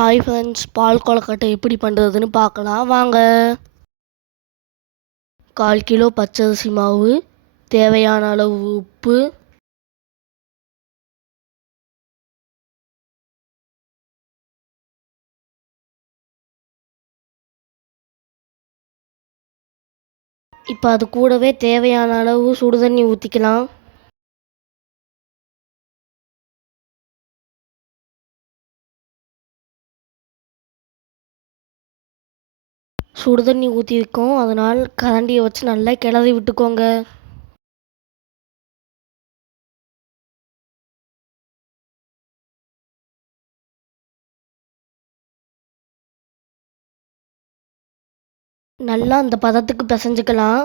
Hi friends, பால் கொழுக்கட்டை எப்படி பண்ணுறதுன்னு பார்க்கலாம் வாங்க. 1/4 கிலோ பச்சரிசி மாவு, தேவையான அளவு உப்பு, இப்போ அது கூடவே தேவையான அளவு சுடுதண்ணி ஊற்றிக்கலாம். சுடுதண்ணி ஊற்றிருக்கோம், அதனால் கரண்டியை வச்சு நல்லா கிளறி விட்டுக்கோங்க. நல்லா அந்த பதத்துக்கு பிசைஞ்சுக்கலாம்.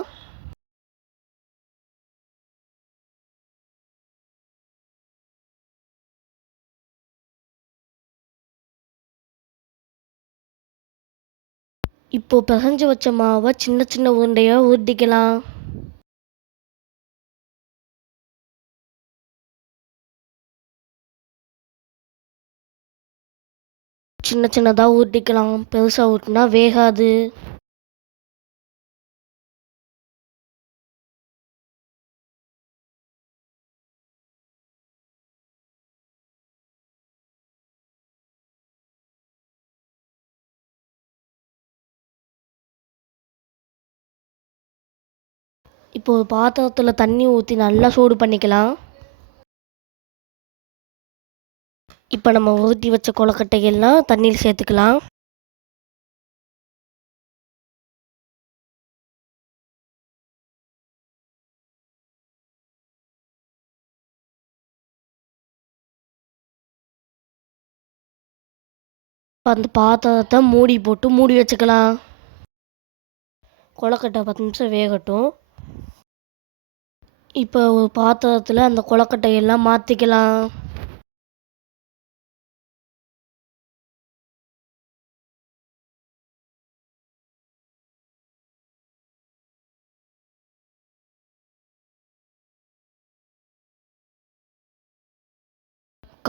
இப்போ பிசைஞ்சு வச்ச மாவை சின்ன சின்ன உருண்டையாக உருட்டிக்கலாம். சின்ன சின்னதாக ஊற்றிக்கலாம், பெருசாக ஊற்றினா வேகாது. இப்போ ஒரு பாத்திரத்தில் தண்ணி ஊற்றி நல்லா சூடு பண்ணிக்கலாம். இப்போ நம்ம உருட்டி வச்ச கொழுக்கட்டையெல்லாம் தண்ணியில் சேர்த்துக்கலாம். அந்த பாத்திரத்தை மூடி போட்டு மூடி வச்சுக்கலாம். கொழுக்கட்டை 10 நிமிஷம் வேகட்டும். இப்போ ஒரு பாத்திரத்தில் அந்த கொழுக்கட்டையெல்லாம் மாற்றிக்கலாம்.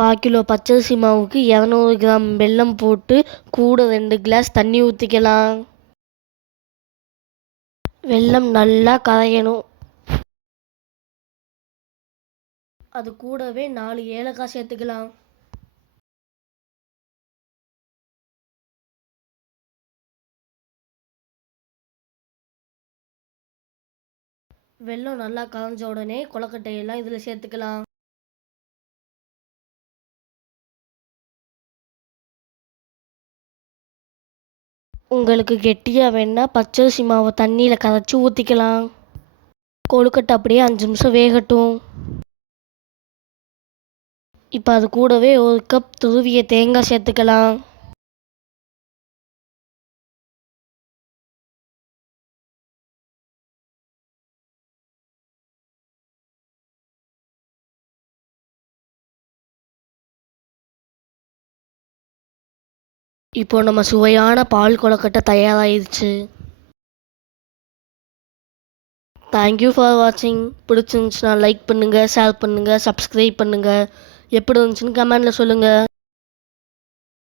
கால் கிலோ பச்சரிசி மாவுக்கு 200 கிராம் வெல்லம் போட்டு கூட 2 கிளாஸ் தண்ணி ஊற்றிக்கலாம். வெல்லம் நல்லா கரையணும். அது கூடவே 4 ஏலக்காய் சேர்த்துக்கலாம். வெல்லம் நல்லா கரைஞ்ச உடனே கொழுக்கட்டையெல்லாம் இதில் சேர்த்துக்கலாம். உங்களுக்கு கெட்டியாக வேணால் பச்சரிசி மாவை தண்ணியில் கரைச்சி ஊற்றிக்கலாம். கொழுக்கட்டை அப்படியே 5 நிமிஷம் வேகட்டும். இப்போ அது கூடவே 1 கப் துருவிய தேங்காய் சேர்த்துக்கலாம். இப்போ நம்ம சுவையான பால் கொழுக்கட்டை தயாராகிடுச்சு. தேங்க்யூ ஃபார் வாட்சிங். பிடிச்சிருந்துச்சுன்னா லைக் பண்ணுங்கள், ஷேர் பண்ணுங்கள், சப்ஸ்கிரைப் பண்ணுங்கள். எப்படி இருந்துச்சுன்னு கமெண்டில் சொல்லுங்கள்.